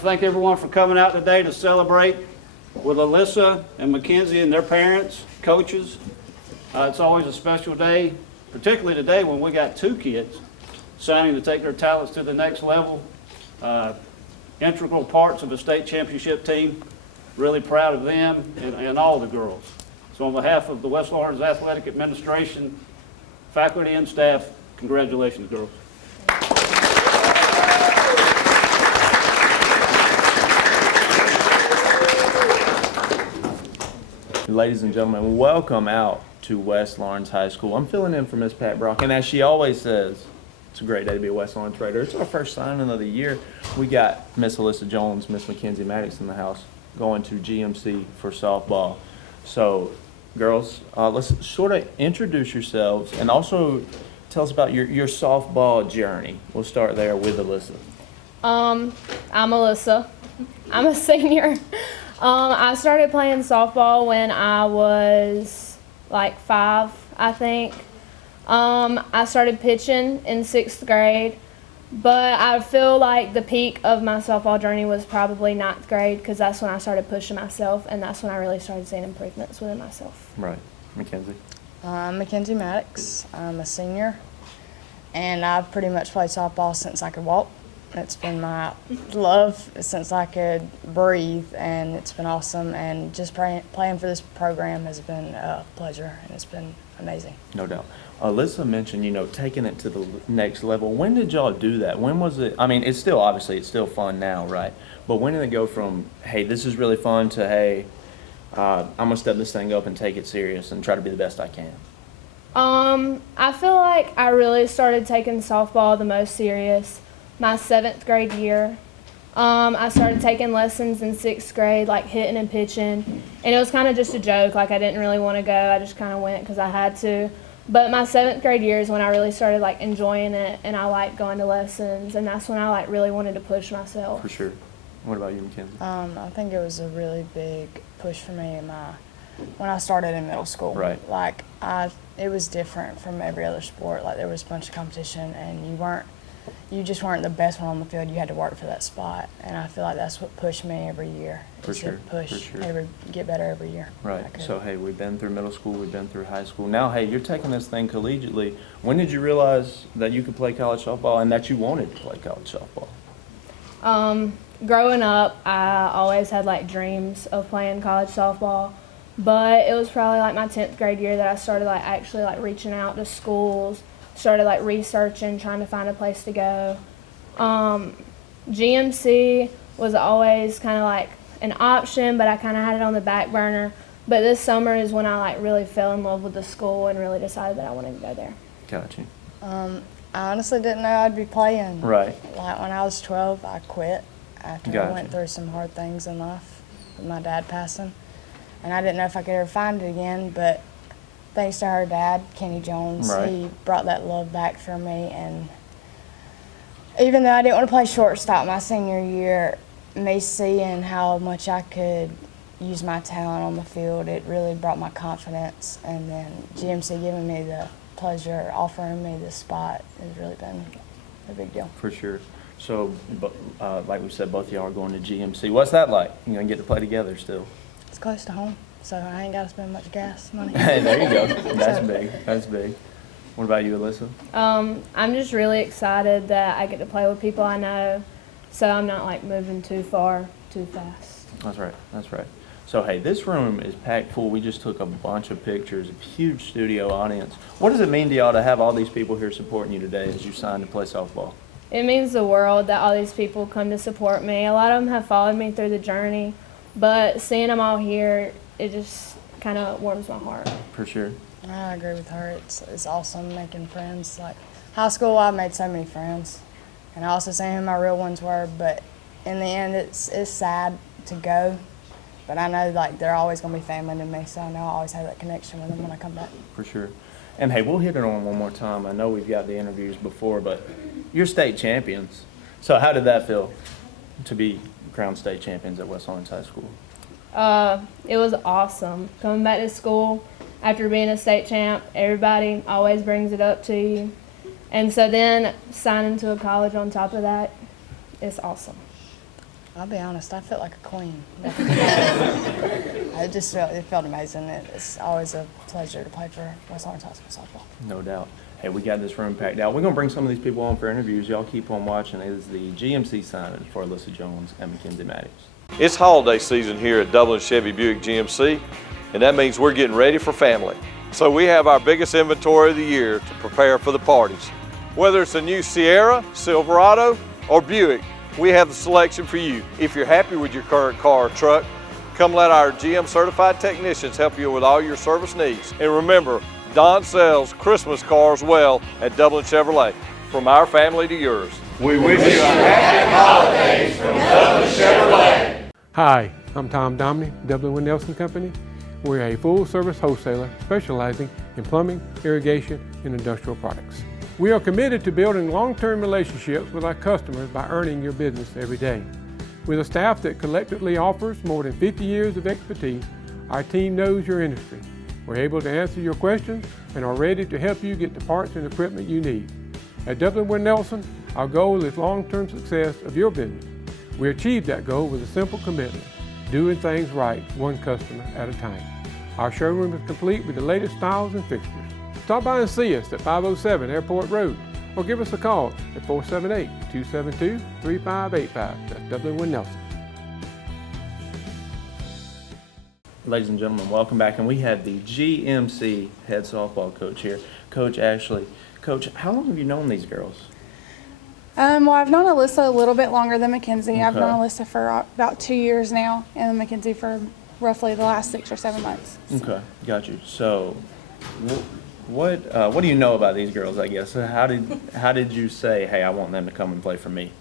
thank everyone for coming out today to celebrate with Alyssa and Mckenzie and their parents, coaches. It's always a special day, particularly today when we got two kids signing to take their talents to the next level. Integral parts of a state championship team. Really proud of them and all the girls. So on behalf of the West Lawrence Athletic Administration, faculty and staff, congratulations, girls. Ladies and gentlemen, welcome out to West Lawrence High School. I'm filling in for Miss Pat Brock, and as she always says, it's a great day to be a West Lawrence Raider. It's our first signing of the year. We got Miss Alyssa Jones, Miss Mckenzie, Maddox in the house, going to GMC for softball. So, girls, let's sort of introduce yourselves and also tell us about your softball journey. We'll start there with Alyssa. I'm Alyssa. I'm a senior. I started playing softball when I was like 5, I think. I started pitching in 6th grade, but I feel like the peak of my softball journey was probably 9th grade because that's when I started pushing myself, and that's when I really started seeing improvements within myself. Right. Mckenzie? I'm Mckenzie Maddox. I'm a senior, and I've pretty much played softball since I could walk. It's been my love since I could breathe, and it's been awesome. And just playing for this program has been a pleasure, and it's been amazing. No doubt. Alyssa mentioned, taking it to the next level. When did y'all do that? When was it? I mean, it's still fun now, right? But when did it go from, hey, this is really fun to, hey, I'm going to step this thing up and take it serious and try to be the best I can? I feel like I really started taking softball the most serious my 7th grade year. I started taking lessons in 6th grade, like hitting and pitching, and it was kind of just a joke. Like, I didn't really want to go. I just kind of went because I had to. But my 7th grade year is when I really started like enjoying it, and I liked going to lessons, and that's when I like really wanted to push myself. For sure. What about you, Mckenzie? I think it was a really big push for me when I started in middle school. Right. Like, it was different from every other sport. Like, there was a bunch of competition, and you just weren't the best one on the field. You had to work for that spot, and I feel like that's what pushed me every year. For sure. Get better every year. Right. So, hey, we've been through middle school, we've been through high school. Now, hey, you're taking this thing collegiately. When did you realize that you could play college softball and that you wanted to play college softball? Growing up, I always had like dreams of playing college softball, but it was probably like my 10th grade year that I started like actually like reaching out to schools, started like researching, trying to find a place to go. GMC was always kind of like an option, but I kind of had it on the back burner. But this summer is when I like really fell in love with the school and really decided that I wanted to go there. Gotcha. I honestly didn't know I'd be playing. Right. Like, when I was 12, I quit after Gotcha. I went through some hard things in life with my dad passing. And I didn't know if I could ever find it again, but thanks to her dad, Kenny Jones, Right. he brought that love back for me. And even though I didn't want to play shortstop my senior year, me seeing how much I could use my talent on the field, it really brought my confidence. And then GMC giving me the pleasure, offering me this spot, has really been a big deal. For sure. So, like we said, both of y'all are going to GMC. What's that like? You're going to get to play together still? It's close to home, so I ain't got to spend much gas money. Hey, there you go. That's big. That's big. What about you, Alyssa? I'm just really excited that I get to play with people I know, so I'm not like moving too far too fast. That's right. That's right. So, hey, this room is packed full. We just took a bunch of pictures, a huge studio audience. What does it mean to y'all to have all these people here supporting you today as you sign to play softball? It means the world that all these people come to support me. A lot of them have followed me through the journey, but seeing them all here, it just kind of warms my heart. For sure. I agree with her. It's awesome making friends. Like, high school, I made so many friends, and I also seen who my real ones were. But in the end, it's sad to go. But I know like they're always gonna be family to me, so I know I always have that connection with them when I come back. For sure. And hey, we'll hit it on one more time. I know we've got the interviews before, but you're state champions. So how did that feel to be crowned state champions at West Lawrence High School? It was awesome. Coming back to school after being a state champ, everybody always brings it up to you. And so then signing to a college on top of that, it's awesome. I'll be honest, I felt like a queen. It felt amazing. It's always a pleasure to play for West Lawrence High School softball. No doubt. Hey, we got this room packed out. We're going to bring some of these people on for interviews. Y'all keep on watching. It is the GMC signing for Alyssa Jones and Mckenzie Maddox. It's holiday season here at Dublin Chevy Buick GMC, and that means we're getting ready for family. So we have our biggest inventory of the year to prepare for the parties. Whether it's a new Sierra, Silverado, or Buick, we have the selection for you. If you're happy with your current car or truck, come let our GM certified technicians help you with all your service needs. And remember, Don sells Christmas cars well at Dublin Chevrolet. From our family to yours. We wish you a happy holidays from Dublin Chevrolet. Hi, I'm Tom Domney, Dublin Wind Nelson Company. We're a full-service wholesaler specializing in plumbing, irrigation, and industrial products. We are committed to building long-term relationships with our customers by earning your business every day. With a staff that collectively offers more than 50 years of expertise, our team knows your industry. We're able to answer your questions and are ready to help you get the parts and equipment you need. At Dublin Wind Nelson, our goal is long-term success of your business. We achieve that goal with a simple commitment, doing things right, one customer at a time. Our showroom is complete with the latest styles and fixtures. Stop by and see us at 507 Airport Road or give us a call at 478-272-3585. That's Dublin Wind Nelson. Ladies and gentlemen, welcome back. And we have the GMC head softball coach here, Coach Ashley. Coach, how long have you known these girls? Well, I've known Alyssa a little bit longer than Mckenzie. I've Okay. known Alyssa for about 2 years now, and Mckenzie for roughly the last 6 or 7 months. Okay, got you. So, what do you know about these girls? I guess how did you say, hey, I want them to come and play for me?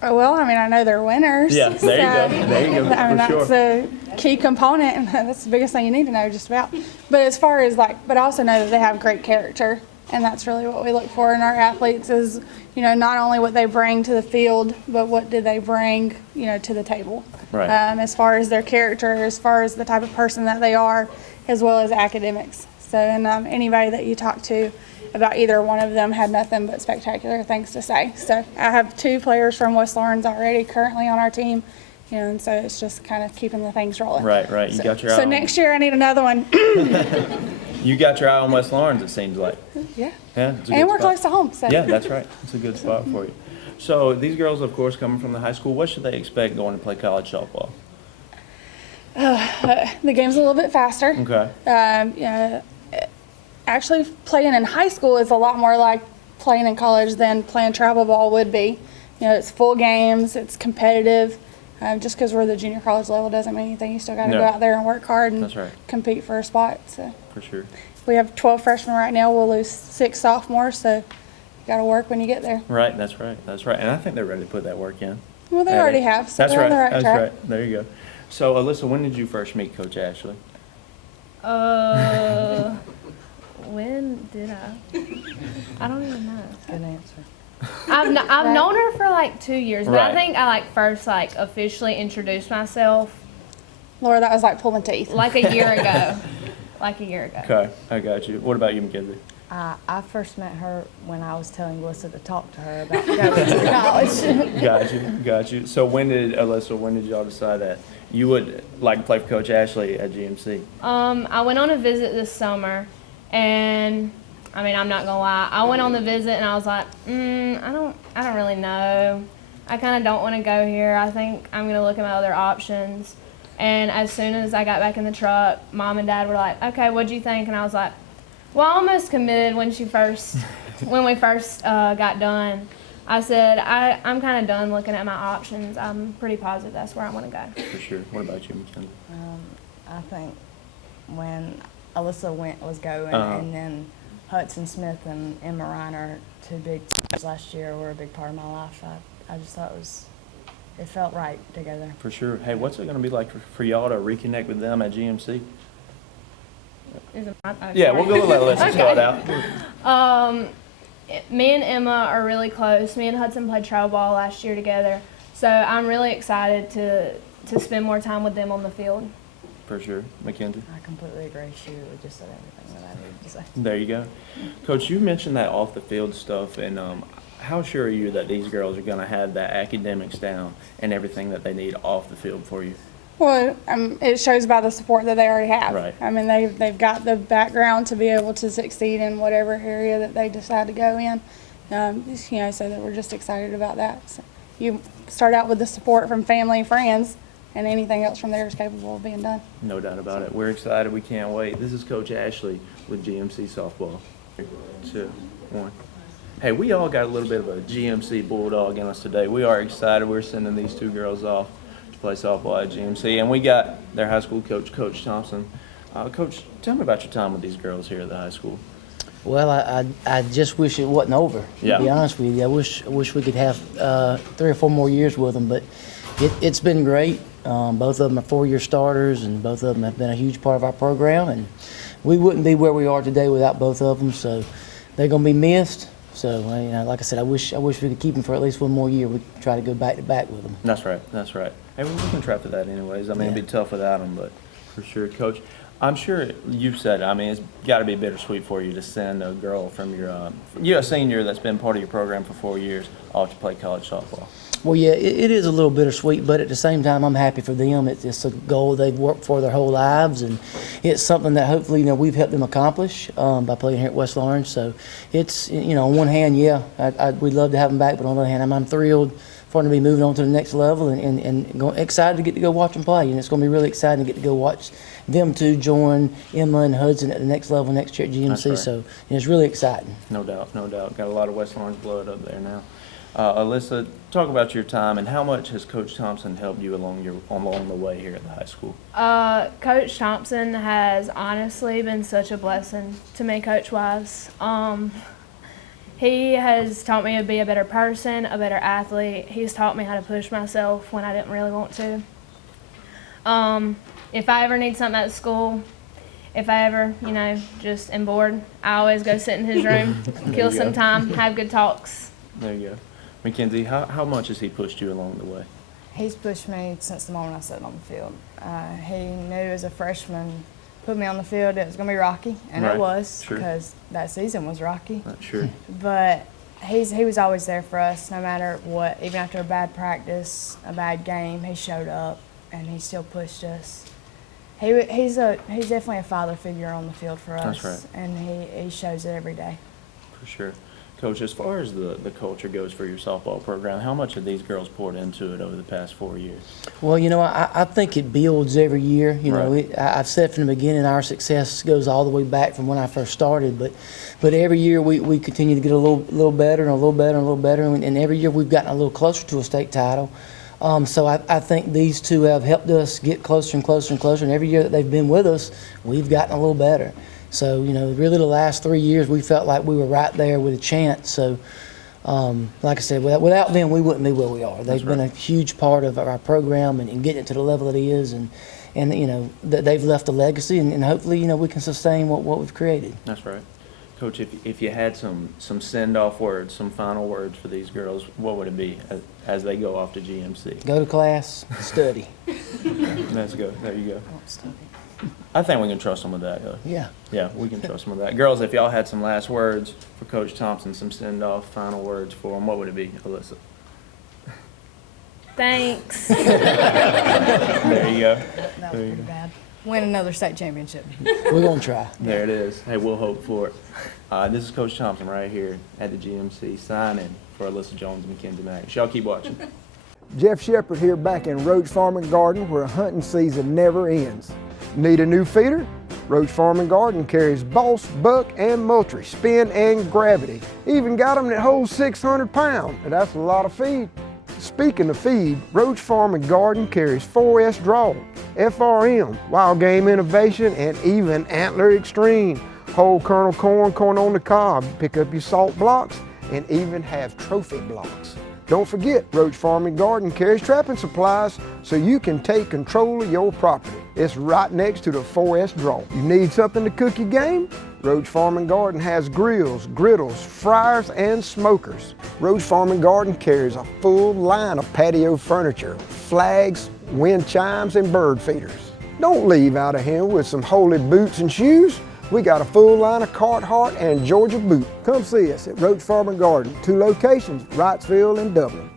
Oh, well, I mean, I know they're winners. Yeah, there you go. There you go. I mean, For sure. that's a key component, and that's the biggest thing you need to know just about. But as far as but I also know that they have great character, and that's really what we look for in our athletes is, not only what they bring to the field, but what do they bring, to the table. Right. As far as their character, as far as the type of person that they are, as well as academics. So, and anybody that you talk to about either one of them had nothing but spectacular things to say. So I have 2 players from West Lawrence already currently on our team, and so it's just kind of keeping the things rolling. Right. You got your eye So on next year I need another one. You got your eye on West Lawrence, it seems like. Yeah. Yeah, it's a And good we're spot. close to home. So. Yeah, that's right. It's a good spot for you. So these girls, of course, coming from the high school, what should they expect going to play college softball? The game's a little bit faster. Okay. Actually, playing in high school is a lot more like playing in college than playing travel ball would be. It's full games, it's competitive. Just because we're the junior college level doesn't mean anything. You still got to No. go out there and work hard and That's right. compete for a spot. So For sure. we have 12 freshmen right now. We'll lose 6 sophomores, so you got to work when you get there. Right, that's right. And I think they're ready to put that work in. Well, they Hey, already have, so That's they're right. on the right That's track. right. There you go. So, Alyssa, when did you first meet Coach Ashley? When did I? I don't even know. Good answer. I've known her for like 2 years, but Right. I think I first officially introduced myself Laura, that was like pulling teeth. like a year ago. Okay, I got you. What about you, Mckenzie? I first met her when I was telling Alyssa to talk to her about going to college. Got you. So when did y'all decide that you would like to play for Coach Ashley at GMC? I went on a visit this summer, and I mean, I'm not gonna lie. I went on the visit, and I was like, I don't really know. I kind of don't want to go here. I think I'm gonna look at my other options. And as soon as I got back in the truck, Mom and Dad were like, "Okay, what'd you think?" And I was like, "Well, I almost committed when we first got done." I said, I'm kind of done looking at my options. I'm pretty positive that's where I want to go. For sure. What about you, Mckenzie? I think when Alyssa was going, and then Hudson Smith and Emma Reiner, 2 big teams last year, were a big part of my life. I just thought it felt right together. For sure. Hey, what's it going to be like for y'all to reconnect with them at GMC? Is it my, oh, Yeah, sorry. we'll go let Alyssa start out. Me and Emma are really close. Me and Hudson played travel ball last year together. So I'm really excited to spend more time with them on the field. For sure. Mckenzie? I completely agree. She just said everything that I needed to say. There you go. Coach, you mentioned that off the field stuff, and how sure are you that these girls are going to have that academics down and everything that they need off the field for you? Well, it shows by the support that they already have. Right. I mean, they've got the background to be able to succeed in whatever area that they decide to go in. So that we're just excited about that. So you start out with the support from family and friends, and anything else from there is capable of being done. No doubt about it. We're excited. We can't wait. This is Coach Ashley with GMC Softball. 2, 1. Hey, we all got a little bit of a GMC Bulldog in us today. We are excited. We're sending these 2 girls off to play softball at GMC, and we got their high school coach, Coach Thompson. Coach, tell me about your time with these girls here at the high school. Well, I just wish it wasn't over, Yeah. to be honest with you. I wish we could have 3 or 4 more years with them, but it's been great. Both of them are 4-year starters, and both of them have been a huge part of our program, and we wouldn't be where we are today without both of them, so they're going to be missed. So, like I said, I wish we could keep them for at least 1 more year. We try to go back to back with them. That's right. That's right. Hey, we can try for that anyways. I mean, it'd be tough without them, but for sure. Coach, I'm sure you've said, I mean, it's got to be bittersweet for you to send a girl from you're a senior that's been part of your program for 4 years off to play college softball. Well, yeah, it is a little bittersweet, but at the same time, I'm happy for them. It's a goal they've worked for their whole lives, and it's something that hopefully, we've helped them accomplish by playing here at West Lawrence. So it's, on one hand, yeah, we'd love to have them back, but on the other hand, I'm thrilled for them to be moving on to the next level and excited to get to go watch them play. And it's going to be really exciting to get to go watch them two join Emma and Hudson at the next level next year at GMC. Right. So it's really exciting. No doubt, no doubt. Got a lot of West Lawrence blood up there now. Alyssa, talk about your time and how much has Coach Thompson helped you along the way here at the high school? Coach Thompson has honestly been such a blessing to me coach-wise. He has taught me to be a better person, a better athlete. He's taught me how to push myself when I didn't really want to. If I ever need something at school, if I ever, just am bored, I always go sit in his room, kill some time, have good talks. There you go. Mckenzie, how much has he pushed you along the way? He's pushed me since the moment I stepped on the field. He knew as a freshman, put me on the field, it was going to be rocky, and Right. it was, Sure. because that season was rocky. Sure. But he was always there for us, no matter what. Even after a bad practice, a bad game, he showed up, and he still pushed us. He's definitely a father figure on the field for us. That's right. And he shows it every day. For sure. Coach, as far as the culture goes for your softball program, how much have these girls poured into it over the past 4 years? Well, I think it builds every year. Right. I've said from the beginning our success goes all the way back from when I first started, but every year we continue to get a little better and a little better and a little better, and every year we've gotten a little closer to a state title. So I think these two have helped us get closer and closer and closer, and every year that they've been with us, we've gotten a little better. So, really the last 3 years, we felt like we were right there with a chance. So, like I said, without them, we wouldn't be where we are. They've been a huge part of our program and getting it to the level it is. And they've left a legacy, and hopefully, we can sustain what we've created. That's right. Coach, if you had some send-off words, some final words for these girls, what would it be as they go off to GMC? Go to class, study. Let's go. There you go. I think we can trust them with that. Yeah. Yeah, we can trust them with that. Girls, if y'all had some last words for Coach Thompson, some send-off final words for him, what would it be, Alyssa? Thanks. There you go. That was pretty bad. Win another state championship. We're going to try. There it is. Hey, we'll hope for it. This is Coach Thompson right here at the GMC signing for Alyssa Jones and Mckenzie Maddox. Y'all keep watching. Jeff Shepard here back in Roach Farm and Garden, where hunting season never ends. Need a new feeder? Roach Farm and Garden carries Boss, Buck, and Moultrie, Spin, and Gravity. Even got them that hold 600 pounds, and that's a lot of feed. Speaking of feed, Roach Farm and Garden carries 4S Draw, FRM, Wild Game Innovation, and even Antler Extreme. Whole kernel corn, corn on the cob, pick up your salt blocks, and even have trophy blocks. Don't forget, Roach Farm and Garden carries trapping supplies so you can take control of your property. It's right next to the 4S Draw. You need something to cook your game? Roach Farm and Garden has grills, griddles, fryers, and smokers. Roach Farm and Garden carries a full line of patio furniture, flags, wind chimes, and bird feeders. Don't leave out of here with some holy boots and shoes. We got a full line of Carhartt and Georgia boot. Come see us at Roach Farm and Garden, 2 locations, Wrightsville and Dublin.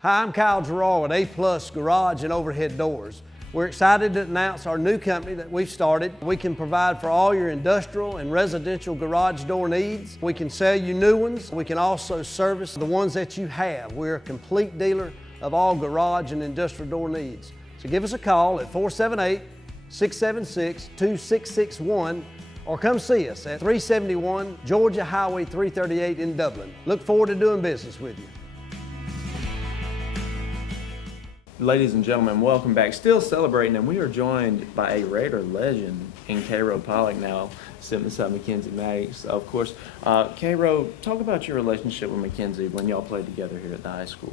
Hi, I'm Kyle Gerard with A+ Garage and Overhead Doors. We're excited to announce our new company that we've started. We can provide for all your industrial and residential garage door needs. We can sell you new ones. We can also service the ones that you have. We're a complete dealer of all garage and industrial door needs. So give us a call at 478-676-2661 or come see us at 371 Georgia Highway 338 in Dublin. Look forward to doing business with you. Ladies and gentlemen, welcome back. Still celebrating, and we are joined by a Raider legend in Cairo Pollock now, sitting beside Mckenzie Maddox, of course. Cairo, talk about your relationship with Mckenzie when y'all played together here at the high school.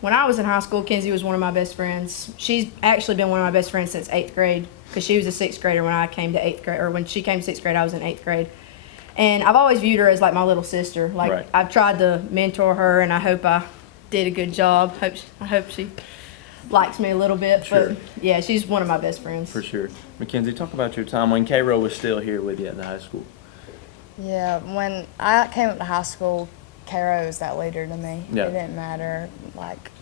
When I was in high school, Kenzie was one of my best friends. She's actually been one of my best friends since 8th grade, because she was a 6th grader when I came to 8th grade, or when she came to 6th grade, I was in 8th grade. And I've always viewed her as like my little sister. Like, right. I've tried to mentor her, and I hope I did a good job. I hope she likes me a little bit, Sure. But yeah, she's one of my best friends. For sure. Mckenzie, talk about your time when Cairo was still here with you at the high school. Yeah, when I came up to high school, Kara was that leader to me. Yeah. It didn't matter. Like,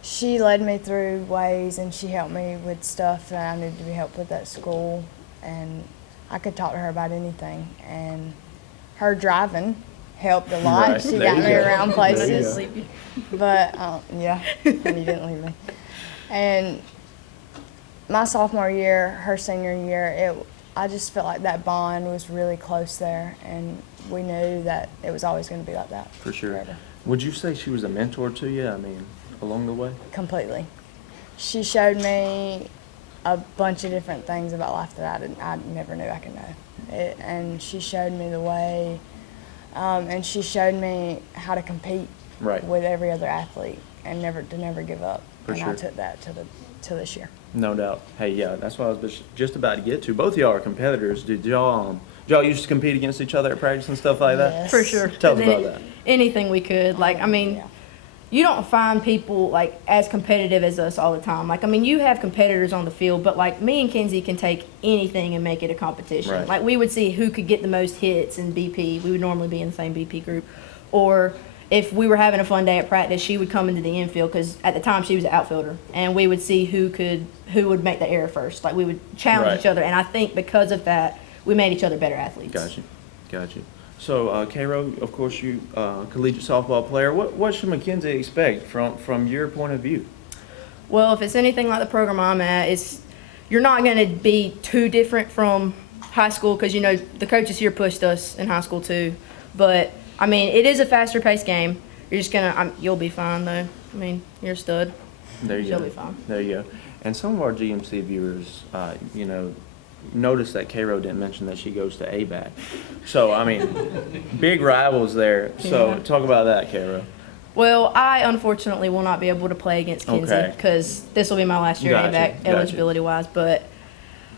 she led me through ways, and she helped me with stuff that I needed to be helped with at school, and I could talk to her about anything. And her driving helped a lot. Right. She There got you me go. around There you places. go. But yeah, you didn't leave me. And my sophomore year, her senior year, I just felt like that bond was really close there, and we knew that it was always going to be like that. For sure. Forever. Would you say she was a mentor to you, along the way? Completely. She showed me a bunch of different things about life that I never knew I could know. And she showed me the way, and she showed me how to compete Right. with every other athlete and never give up. For and sure. I took that to this year. No doubt. Hey, yeah, that's what I was just about to get to. Both of y'all are competitors. Did y'all used to compete against each other at practice and stuff like that? Yes. For sure. Tell us about that. Anything we could. Like, Yeah. you don't find people like as competitive as us all the time. Like, you have competitors on the field, but like me and Kenzie can take anything and make it a competition. Right. Like, we would see who could get the most hits in BP. We would normally be in the same BP group. Or if we were having a fun day at practice, she would come into the infield, because at the time she was an outfielder, and we would see who would make the error first. Like, we would challenge Right. each other, and I think because of that, we made each other better athletes. Got you. So, Cairo, of course, you collegiate softball player. What should Mckenzie expect from your point of view? Well, if it's anything like the program I'm at, you're not going to be too different from high school, because the coaches here pushed us in high school too. But it is a faster paced game. You're just you'll be fine though. You're a stud. There you You'll go. be fine. There you go. And some of our GMC viewers, notice that Cairo didn't mention that she goes to ABAC. So, big rivals there. So, Yeah. talk about that, Cairo. Well, I unfortunately will not be able to play against Kenzie, Okay. because this will be my last year at Gotcha, ABAC, gotcha. eligibility wise. But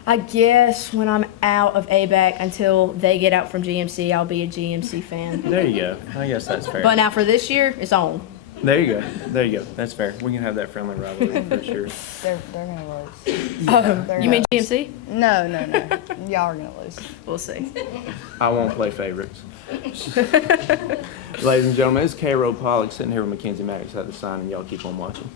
I guess when I'm out of ABAC until they get out from GMC, I'll be a GMC fan. There you go. I guess that's fair. But now for this year, it's on. There you go. That's fair. We can have that friendly rivalry for sure. They're gonna lose. They're You mean gonna- GMC? No. Y'all are gonna lose. We'll see. I won't play favorites. Ladies and gentlemen, it's Cairo Pollock sitting here with Mckenzie Maddox at the sign, and y'all keep on watching.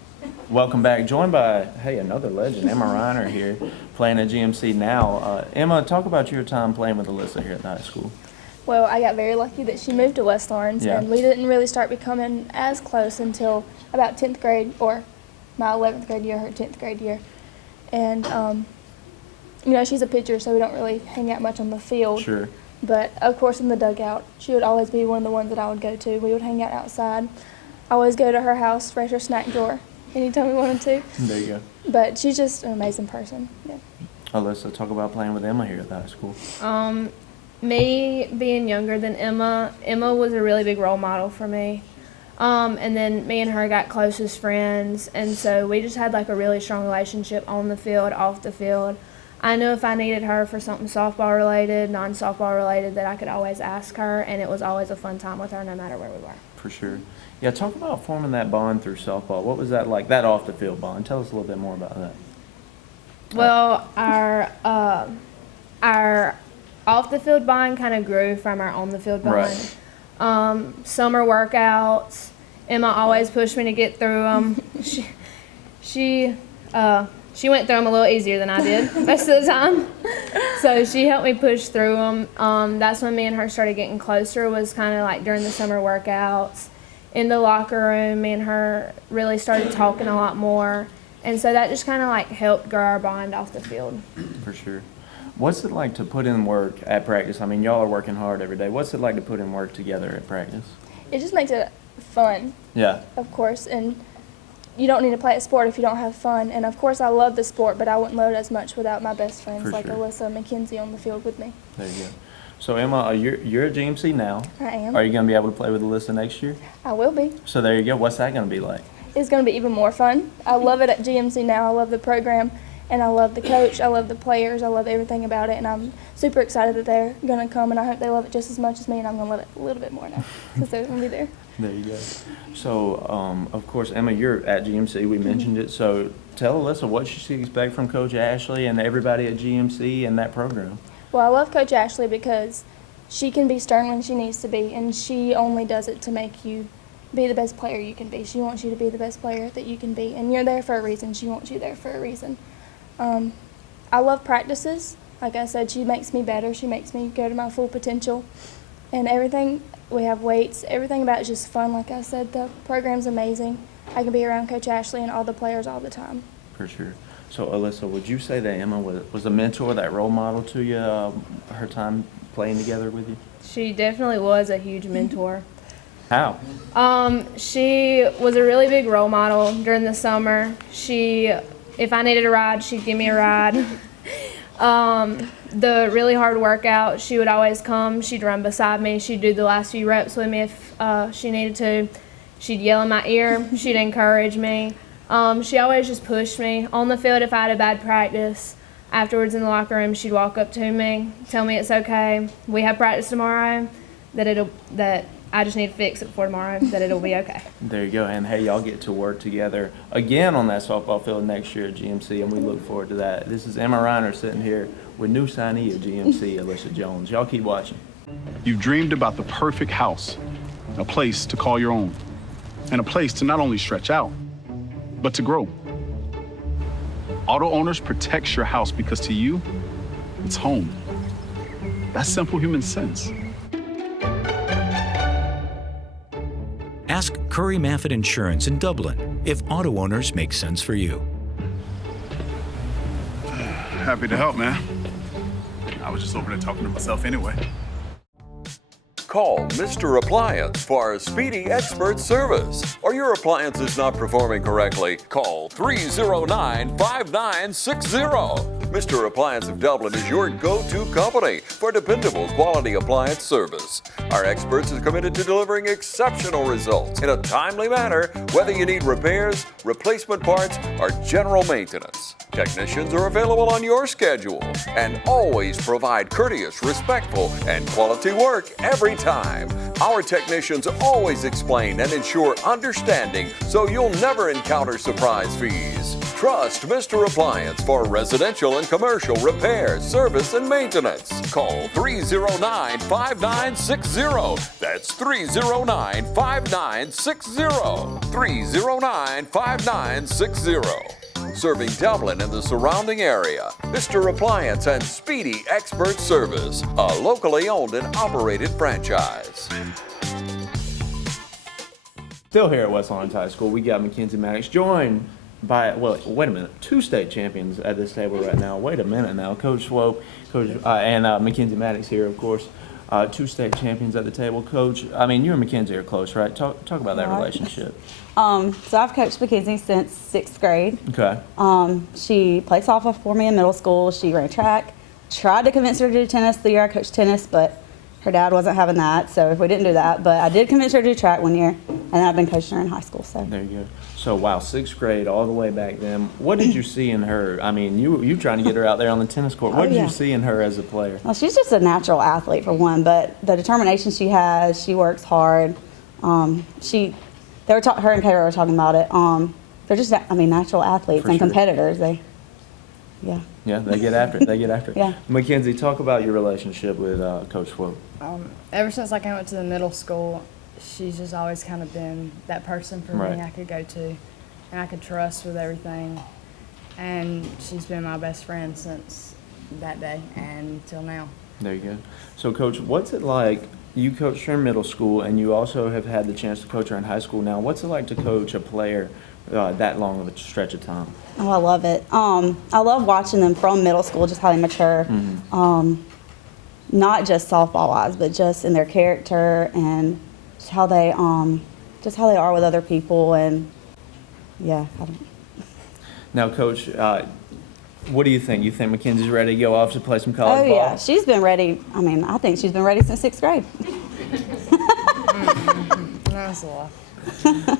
Welcome back. Joined by, another legend, Emma Reiner here, playing at GMC now. Emma, talk about your time playing with Alyssa here at the high school. Well, I got very lucky that she moved to West Lawrence, Yeah. and we didn't really start becoming as close until about 10th grade, or my 11th grade year, her 10th grade year. And, she's a pitcher, so we don't really hang out much on the field. Sure. But, of course, in the dugout, she would always be one of the ones that I would go to. We would hang out outside. I always go to her house, raise her snack drawer anytime we wanted to. There you go. But she's just an amazing person. Yeah. Alyssa, talk about playing with Emma here at the high school. Me being younger than Emma was a really big role model for me. And then me and her got close as friends, and so we just had like a really strong relationship on the field, off the field. I knew if I needed her for something softball related, non-softball related, that I could always ask her, and it was always a fun time with her no matter where we were. For sure. Yeah, talk about forming that bond through softball. What was that like, that off the field bond? Tell us a little bit more about that. Well, our off the field bond kind of grew from our on the field bond. Right. Summer workouts. Emma always pushed me to get through them. She went through them a little easier than I did most of the time. So she helped me push through them. That's when me and her started getting closer, was kind of like during the summer workouts. In the locker room, me and her really started talking a lot more. And so that just kind of like helped grow our bond off the field. For sure. What's it like to put in work at practice? I mean, y'all are working hard every day. What's it like to put in work together at practice? It just makes it fun, Yeah. of course, and you don't need to play a sport if you don't have fun. And of course, I love the sport, but I wouldn't love it as much without my best friends For like sure. Alyssa and Mckenzie on the field with me. There you go. So Emma, you're at GMC now. I am. Are you going to be able to play with Alyssa next year? I will be. So there you go. What's that going to be like? It's going to be even more fun. I love it at GMC now. I love the program, and I love the coach. I love the players. I love everything about it, and I'm super excited that they're going to come, and I hope they love it just as much as me, and I'm going to love it a little bit more now since they're going to be there. There you go. So, of course, Emma, you're at GMC. We mentioned it. So tell Alyssa what she should expect from Coach Ashley and everybody at GMC and that program. Well, I love Coach Ashley because she can be stern when she needs to be, and she only does it to make you be the best player you can be. She wants you to be the best player that you can be, and you're there for a reason. She wants you there for a reason. I love practices. Like I said, she makes me better. She makes me go to my full potential, and everything. We have weights. Everything about it is just fun. Like I said, the program's amazing. I can be around Coach Ashley and all the players all the time. For sure. So, Alyssa, would you say that Emma was a mentor, that role model to you, her time playing together with you? She definitely was a huge mentor. How? She was a really big role model during the summer. If I needed a ride, she'd give me a ride. The really hard workout, she would always come. She'd run beside me. She'd do the last few reps with me if she needed to. She'd yell in my ear. She'd encourage me. She always just pushed me. On the field, if I had a bad practice, afterwards in the locker room, she'd walk up to me, tell me it's okay. We have practice tomorrow, that I just need to fix it before tomorrow, that it'll be okay. There you go. And, hey, y'all get to work together again on that softball field next year at GMC, and we look forward to that. This is Emma Reiner sitting here with new signee at GMC, Alyssa Jones. Y'all keep watching. You've dreamed about the perfect house, a place to call your own, and a place to not only stretch out, but to grow. Auto Owners protects your house because to you, it's home. That's simple human sense. Ask Curry Maffett Insurance in Dublin if Auto Owners make sense for you. Happy to help, man. I was just over there talking to myself anyway. Call Mr. Appliance for speedy expert service. Or your appliance is not performing correctly, call 309-5960. Mr. Appliance of Dublin is your go-to company for dependable quality appliance service. Our experts are committed to delivering exceptional results in a timely manner, whether you need repairs, replacement parts, or general maintenance. Technicians are available on your schedule and always provide courteous, respectful, and quality work every time. Our technicians always explain and ensure understanding so you'll never encounter surprise fees. Trust Mr. Appliance for residential and commercial repair, service, and maintenance. Call 309-5960. That's 309-5960. 309-5960. Serving Dublin and the surrounding area. Mr. Appliance and Speedy Expert Service, a locally owned and operated franchise. Still here at West Lawrence High School, we got Mckenzie Maddox joined by, well, wait a minute, 2 state champions at this table right now. Wait a minute now. Coach Swope, and Mckenzie Maddox here, of course. 2 state champions at the table. Coach, I mean, you and Mckenzie are close, right? Talk about that relationship. So I've coached Mckenzie since 6th grade. Okay. She played softball for me in middle school. She ran track. Tried to convince her to do tennis the year I coached tennis, but her dad wasn't having that, so we didn't do that. But I did convince her to do track one year, and I've been coaching her in high school. So there you go. So wow, 6th grade all the way back then. What did you see in her? I mean, you trying to get her out there on the tennis court. What did you see in her as a player? Well, she's just a natural athlete for one, but the determination she has, she works hard. Her and Kayla were talking about it. They're just, natural athletes and competitors. Yeah. Yeah, they get after it. They get after it. Yeah. Mckenzie, talk about your relationship with Coach Swope. Ever since I came up to the middle school, she's just always kind of been that person for Right. me I could go to and I could trust with everything. And she's been my best friend since that day and till now. There you go. So, Coach, what's it like? You coached her in middle school, and you also have had the chance to coach her in high school now. What's it like to coach a player that long of a stretch of time? Oh, I love it. I love watching them from middle school, just how they mature. Not just softball wise, but just in their character and just how they are with other people. And yeah, Now, Coach, what do you think? You think Mackenzie's ready to go off to play some college ball? Oh yeah, she's been ready. I mean, I think she's been ready since 6th grade. That's a lot.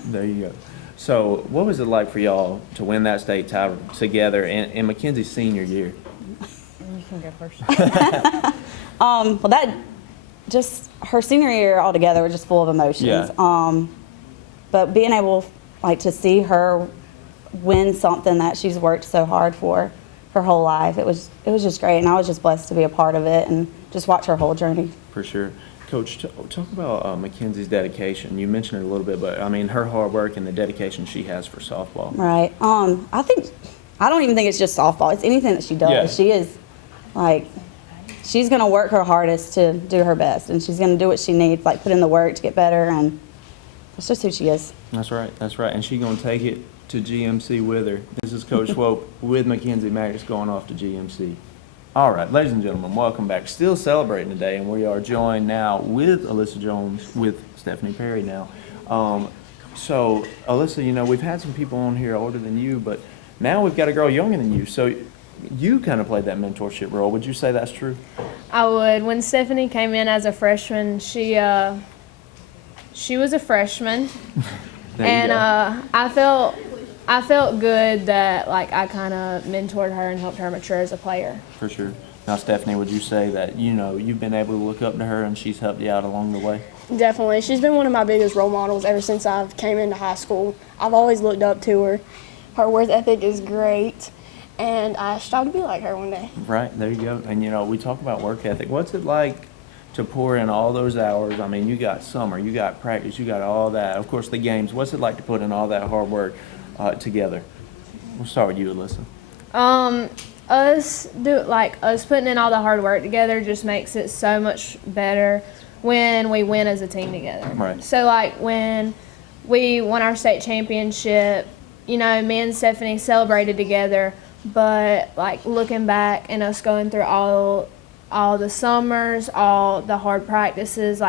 There you go. So, what was it like for y'all to win that state title together in Mackenzie's senior year? You can go first. Well, that just her senior year altogether was just full of emotions. Yeah. But being able to see her win something that she's worked so hard for her whole life, it was just great, and I was just blessed to be a part of it and just watch her whole journey. For sure. Coach, talk about Mackenzie's dedication. You mentioned it a little bit, but I mean her hard work and the dedication she has for softball. Right. I don't even think it's just softball. It's anything that she does. Yeah. She is she's going to work her hardest to do her best, and she's going to do what she needs, put in the work to get better, and that's just who she is. That's right. That's right. And she's going to take it to GMC with her. This is Coach Swope with Mckenzie Maddox going off to GMC. All right, ladies and gentlemen, welcome back. Still celebrating today, and we are joined now with Alyssa Jones, with Stephanie Perry now. So, Alyssa, we've had some people on here older than you, but now we've got a girl younger than you. So you kind of played that mentorship role. Would you say that's true? I would. When Stephanie came in as a freshman, she was a freshman, and I felt good that I kind of mentored her and helped her mature as a player. For sure. Now, Stephanie, would you say that you've been able to look up to her and she's helped you out along the way? Definitely. She's been one of my biggest role models ever since I came into high school. I've always looked up to her. Her work ethic is great, and I strive to be like her one day. Right, there you go. And we talk about work ethic. What's it like to pour in all those hours? I mean, you got summer, you got practice, you got all that. Of course, the games. What's it like to put in all that hard work together? We'll start with you, Alyssa. Us putting in all the hard work together just makes it so much better when we win as a team together. Right. So when we won our state championship, me and Stephanie celebrated together, but looking back and us going through all the summers, all the hard practices,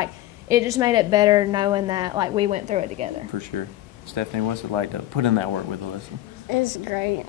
it just made it better knowing that we went through it together. For sure. Stephanie, what's it like to put in that work with Alyssa? It's great.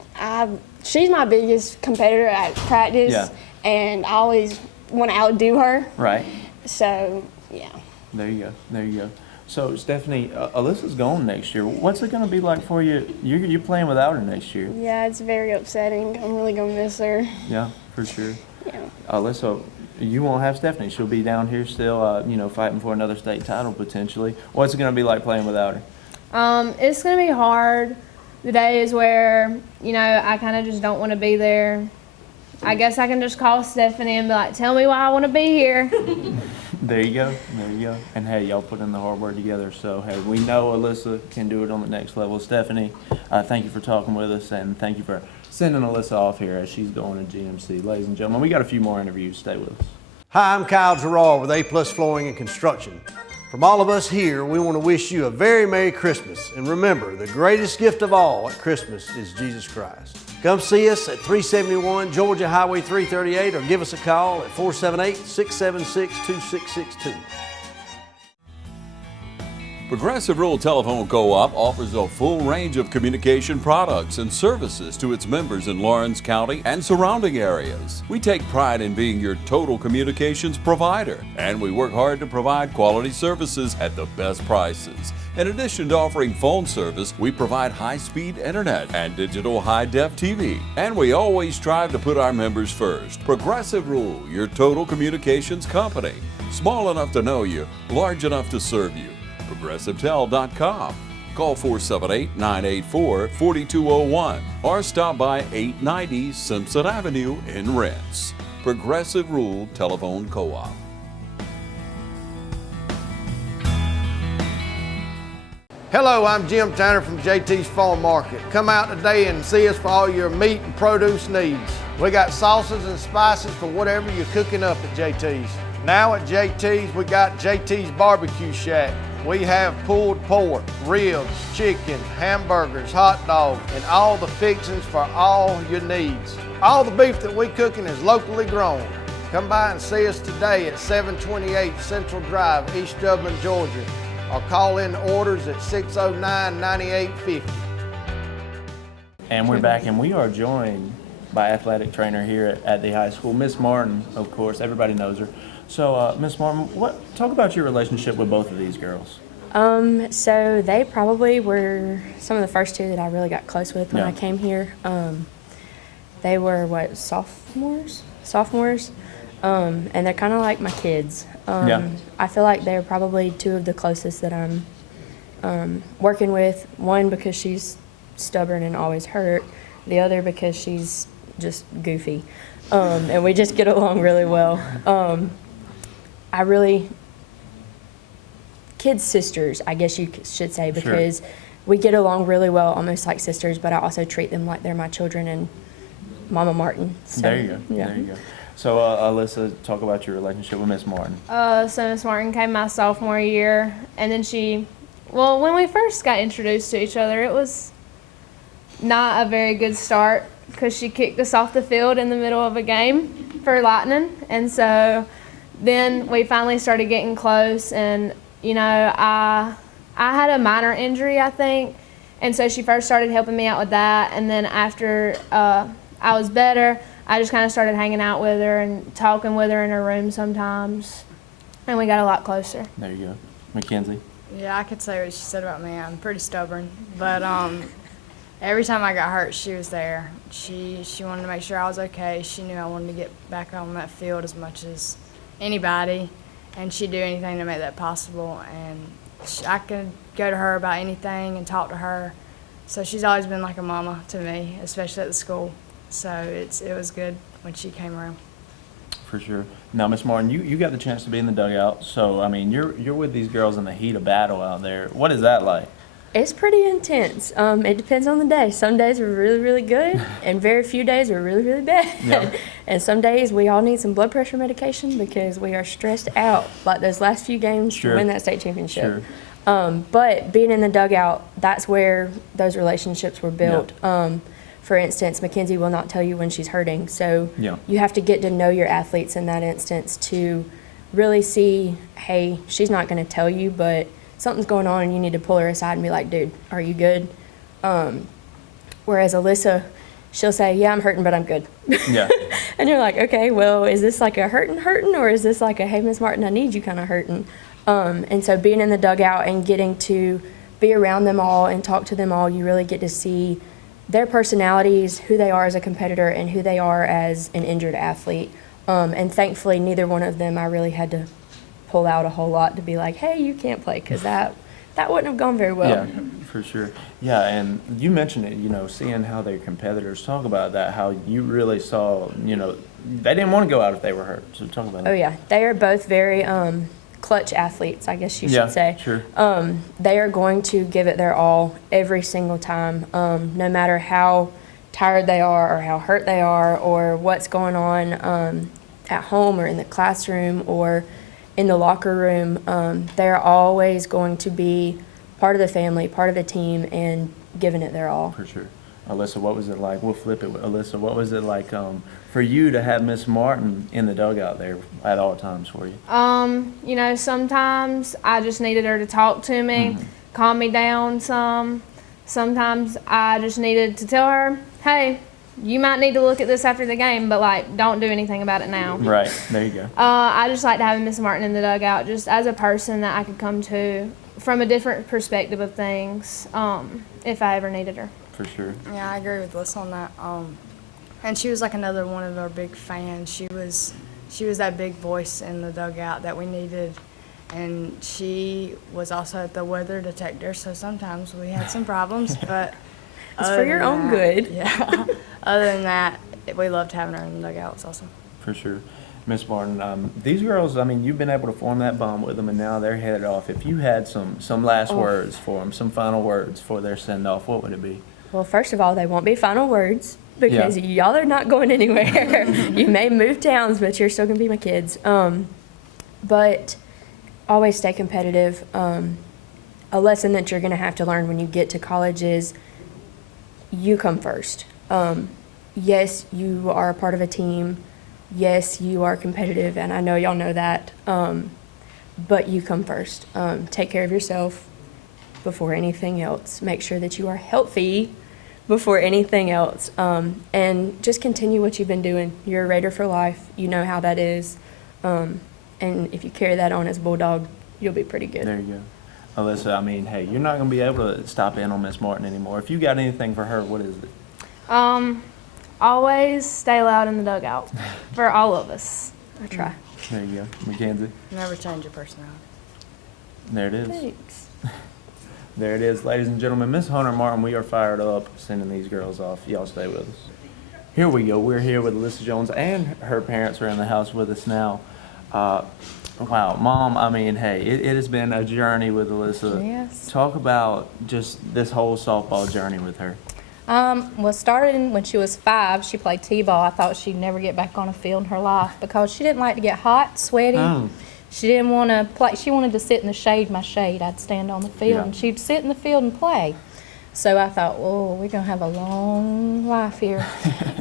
She's my biggest competitor at practice, Yeah. and I always want to outdo her. Right. So, yeah. There you go. There you go. So, Stephanie, Alyssa's gone next year. What's it going to be like for you? You're playing without her next year. Yeah, it's very upsetting. I'm really going to miss her. Yeah, for sure. Yeah. Alyssa, you won't have Stephanie. She'll be down here still, fighting for another state title potentially. What's it going to be like playing without her? It's going to be hard. The days where, I kind of just don't want to be there. I guess I can just call Stephanie and be like, tell me why I want to be here. There you go. There you go. And, hey, y'all put in the hard work together. So, hey, we know Alyssa can do it on the next level. Stephanie, thank you for talking with us, and thank you for sending Alyssa off here as she's going to GMC. Ladies and gentlemen, we got a few more interviews. Stay with us. Hi, I'm Kyle Gerard with A+ Flooring and Construction. From all of us here, we want to wish you a very Merry Christmas. And remember, the greatest gift of all at Christmas is Jesus Christ. Come see us at 371 Georgia Highway 338 or give us a call at 478-676-2662. Progressive Rural Telephone Co-op offers a full range of communication products and services to its members in Lawrence County and surrounding areas. We take pride in being your total communications provider, and we work hard to provide quality services at the best prices. In addition to offering phone service, we provide high-speed internet and digital high-def TV. And we always strive to put our members first. Progressive Rural, your total communications company. Small enough to know you, large enough to serve you. ProgressiveTel.com. Call 478-984-4201 or stop by 890 Simpson Avenue in Renss. Progressive Rural Telephone Co-op. Hello, I'm Jim Tanner from JT's Farm Market. Come out today and see us for all your meat and produce needs. We got sauces and spices for whatever you're cooking up at JT's. Now at JT's, we got JT's Barbecue Shack. We have pulled pork, ribs, chicken, hamburgers, hot dogs, and all the fixings for all your needs. All the beef that we're cooking is locally grown. Come by and see us today at 728 Central Drive, East Dublin, Georgia, or call in orders at 609-9850. And we're back, and we are joined by athletic trainer here at the high school, Miss Martin, of course. Everybody knows her. So, Miss Martin, talk about your relationship with both of these girls. So they probably were some of the first two that I really got close with when I came here. They were sophomores, and they're kind of like my kids. I feel like they're probably two of the closest that I'm working with. One because she's stubborn and always hurt. The other because she's just goofy, and we just get along really well. Kids' sisters, I guess you should say, because we get along really well, almost like sisters, but I also treat them like they're my children and Mama Martin. So, there you go. Yeah. There you go. So, Alyssa, talk about your relationship with Miss Martin. So Miss Martin came my sophomore year, and then when we first got introduced to each other, it was not a very good start because she kicked us off the field in the middle of a game for Lightning, and so then we finally started getting close, and I had a minor injury, I think, and so she first started helping me out with that, and then after I was better, I just kind of started hanging out with her and talking with her in her room sometimes, and we got a lot closer. There you go. Mckenzie? Yeah, I could say what she said about me. I'm pretty stubborn, but every time I got hurt, she was there. She wanted to make sure I was okay. She knew I wanted to get back on that field as much as anybody, and she'd do anything to make that possible, and I could go to her about anything and talk to her. So she's always been like a mama to me, especially at the school. So it was good when she came around. For sure. Now, Miss Martin, you got the chance to be in the dugout, so, I mean, you're with these girls in the heat of battle out there. What is that like? It's pretty intense. It depends on the day. Some days are really, really good, and very few days are really, really bad. Yeah. And some days we all need some blood pressure medication because we are stressed out, like those last few games to win that state championship. But being in the dugout, that's where those relationships were built. For instance, Mckenzie will not tell you when she's hurting, so you have to get to know your athletes in that instance to really see, hey, she's not going to tell you, but something's going on and you need to pull her aside and be like, dude, are you good? Whereas Alyssa, she'll say, yeah, I'm hurting, but I'm good. Yeah. And you're like, okay, well, is this like a hurting, or is this like a, hey, Miss Martin, I need you kind of hurting? And so being in the dugout and getting to be around them all and talk to them all, you really get to see their personalities, who they are as a competitor, and who they are as an injured athlete. And thankfully, neither one of them I really had to pull out a whole lot to be like, hey, you can't play, because that wouldn't have gone very well. Yeah, for sure. Yeah, and you mentioned it, seeing how their competitors talk about that, how you really saw, they didn't want to go out if they were hurt. So talk about that. Oh, yeah. They are both very clutch athletes, I guess you should say. Sure. They are going to give it their all every single time, no matter how tired they are or how hurt they are or what's going on at home or in the classroom or in the locker room. They're always going to be part of the family, part of the team, and giving it their all. For sure. Alyssa, what was it like? We'll flip it. Alyssa, what was it like for you to have Miss Martin in the dugout there at all times for you? Sometimes I just needed her to talk to me, calm me down some. Sometimes I just needed to tell her, hey, you might need to look at this after the game, but don't do anything about it now. Right, there you go. I just like to have Miss Martin in the dugout just as a person that I could come to from a different perspective of things if I ever needed her. For sure. Yeah, I agree with Alyssa on that. And she was like another one of our big fans. She was that big voice in the dugout that we needed. And she was also at the weather detector, so sometimes we had some problems, but It's other for your than own that- good. Yeah. Other than that, we loved having her in the dugout. It was awesome. For sure. Miss Martin, these girls, I mean, you've been able to form that bond with them, and now they're headed off. If you had some last words for them, some final words for their send-off, what would it be? Well, first of all, they won't be final words because Yeah. y'all are not going anywhere. You may move towns, but you're still going to be my kids. But always stay competitive. A lesson that you're going to have to learn when you get to college is you come first. Yes, you are a part of a team. Yes, you are competitive, and I know y'all know that. But you come first. Take care of yourself before anything else. Make sure that you are healthy before anything else. And just continue what you've been doing. You're a Raider for life. You know how that is. And if you carry that on as a Bulldog, you'll be pretty good. There you go. Alyssa, I mean, hey, you're not going to be able to stop in on Miss Martin anymore. If you got anything for her, what is it? Always stay loud in the dugout for all of us. I try. There you go. Mckenzie. Never change your personality. There it is. Thanks. There it is. Ladies and gentlemen, Miss Hunter Martin, we are fired up sending these girls off. Y'all stay with us. Here we go. We're here with Alyssa Jones, and her parents are in the house with us now. Wow, Mom, I mean, hey, it has been a journey with Alyssa. Yes. Talk about just this whole softball journey with her. Well, started when she was 5, she played t-ball. I thought she'd never get back on a field in her life because she didn't like to get hot, sweaty. She didn't want to play. She wanted to sit in the shade, my shade. I'd stand on the field, and she'd sit in the field and play. So I thought, oh, we're going to have a long life here.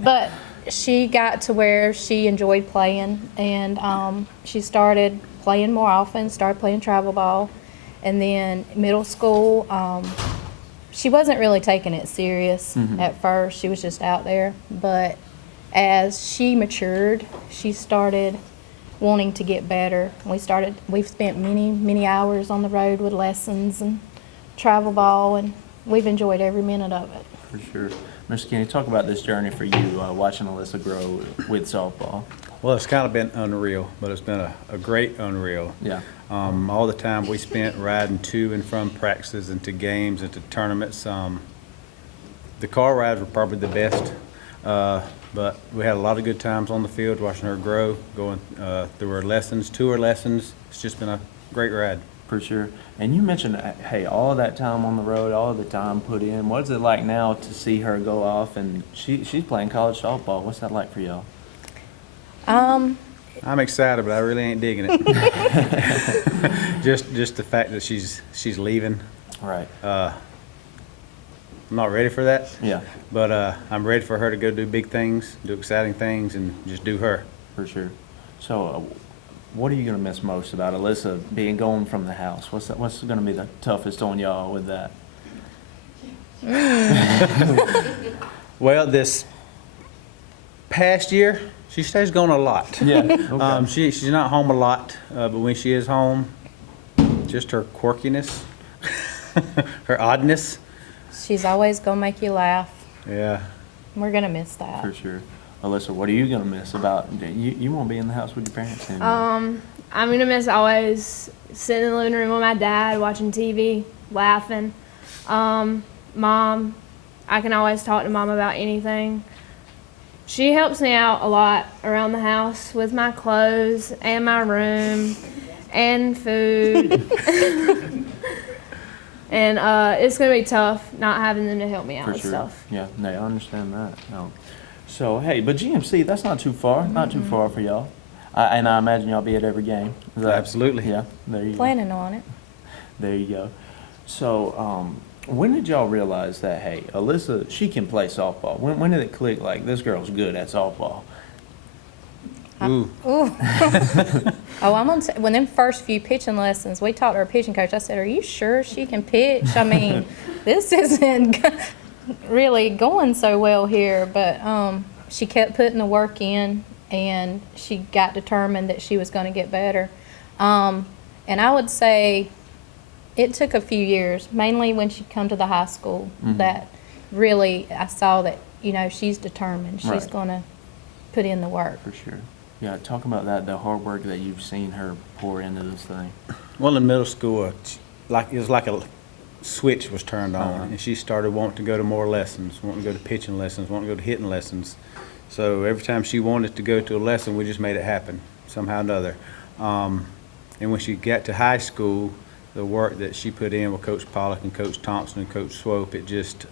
But she got to where she enjoyed playing, and she started playing more often, started playing travel ball. And then middle school, she wasn't really taking it serious at first. She was just out there. But as she matured, she started wanting to get better. We've spent many hours on the road with lessons and travel ball, and we've enjoyed every minute of it. For sure. Mr. Kenny, talk about this journey for you, watching Alyssa grow with softball. Well, it's kind of been unreal, but it's been a great unreal. Yeah. All the time we spent riding to and from practices and to games and to tournaments. The car rides were probably the best, but we had a lot of good times on the field watching her grow, going through her lessons, to her lessons. It's just been a great ride. For sure. And you mentioned, hey, all that time on the road, all the time put in. What's it like now to see her go off and she's playing college softball? What's that like for y'all? I'm excited, but I really ain't digging it. just the fact that she's leaving. Right. I'm not ready for that. Yeah. But I'm ready for her to go do big things, do exciting things, and just do her. For sure. So, what are you going to miss most about Alyssa being gone from the house? What's going to be the toughest on y'all with that? Well, this past year, she stays gone a lot. Yeah. Okay. She's not home a lot, but when she is home, just her quirkiness, her oddness. She's always going to make you laugh. Yeah. We're going to miss that. For sure. Alyssa, what are you going to miss about, you won't be in the house with your parents anymore? I'm going to miss always sitting in the living room with my dad, watching TV, laughing. Mom, I can always talk to Mom about anything. She helps me out a lot around the house with my clothes and my room and food. And it's going to be tough not having them to help me out with stuff. Yeah, no, I understand that. No. So, hey, but GMC, that's not too far. Not too far for y'all. And I imagine y'all be at every game. Absolutely. Yeah, there you Planning on it. There you go. So, when did y'all realize that, hey, Alyssa, she can play softball? When did it click, like, this girl's good at softball? Ooh. When them first few pitching lessons, we talked to our pitching coach. I said, are you sure she can pitch? I mean, this isn't really going so well here. But she kept putting the work in, and she got determined that she was going to get better. And I would say it took a few years, mainly when she come to the high school, that really I saw that, she's determined. She's going to put in the work. For sure. Yeah, talk about that, the hard work that you've seen her pour into this thing. Well, in middle school, it was like a switch was turned on, and she started wanting to go to more lessons, wanting to go to pitching lessons, wanting to go to hitting lessons. So every time she wanted to go to a lesson, we just made it happen somehow or another. And when she got to high school, the work that she put in with Coach Pollock and Coach Thompson and Coach Swope, it just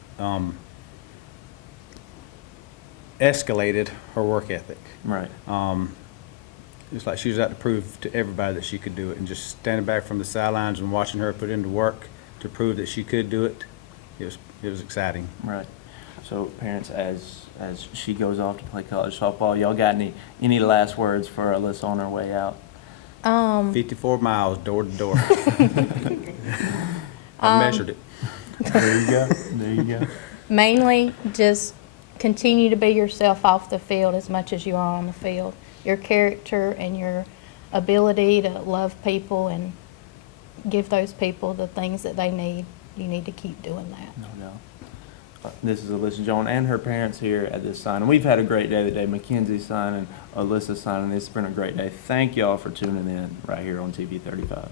escalated her work ethic. Right. It's like she was out to prove to everybody that she could do it, and just standing back from the sidelines and watching her put into work to prove that she could do it, it was exciting. Right. So parents, as she goes off to play college softball, y'all got any last words for Alyssa on her way out? 54 miles door to door. I measured it. There you go. There you go. Mainly, just continue to be yourself off the field as much as you are on the field. Your character and your ability to love people and give those people the things that they need, you need to keep doing that. No doubt. This is Alyssa Jones and her parents here at this signing. We've had a great day today. Mckenzie signing, Alyssa signing. It's been a great day. Thank y'all for tuning in right here on TV 35.